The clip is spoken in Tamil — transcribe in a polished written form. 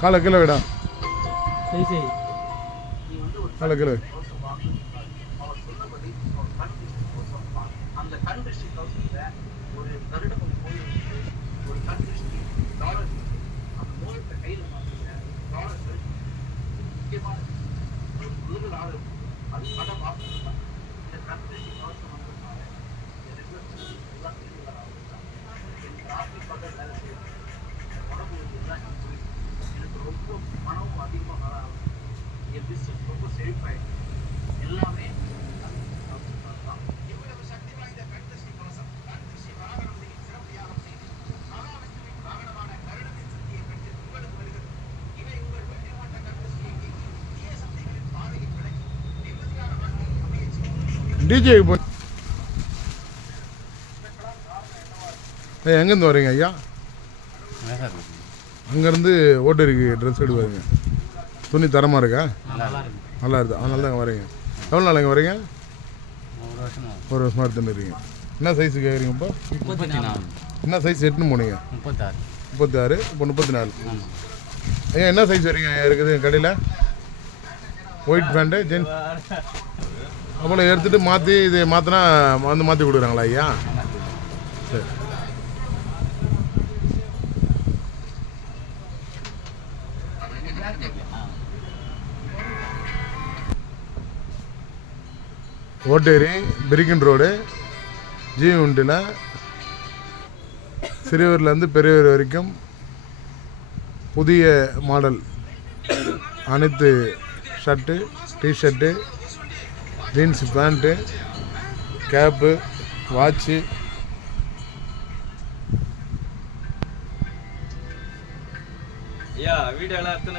காலை கீழே விடா காலை கீழே டிஜே எங்கேருந்து வரீங்க ஐயா? அங்கேருந்து ஓட்டருக்கு ட்ரெஸ் எடுப்பாருங்க. துணி தரமாக இருக்கா? நல்லா இருக்குது. அதனால தான் வரீங்க. எவ்வளோ நாள் இங்கே வரீங்க? ஒரு வருஷமாக எடுத்துன்னு. என்ன சைஸு கேட்குறீங்க இப்போ? என்ன சைஸ் எட்டுன்னு போனீங்க? 36. இப்போ 34. ஐயா என்ன சைஸ் வரீங்க இருக்குது கடையில்? ஒயிட் பேண்ட்டு ஜென்ஸ் அவ்வளோ எடுத்துகிட்டு மாற்றி இது மாற்றினா வந்து மாற்றி கொடுக்குறாங்களா ஐயா? சரி. ஓட்டேரி பிரிக்கன் ரோடு ஜியூண்டில் சிறியவர்லேருந்து பெரியவர் வரைக்கும் புதிய மாடல் அனைத்து shirt, T-shirt, jeans pant, cap, watch, வீடியோலாம்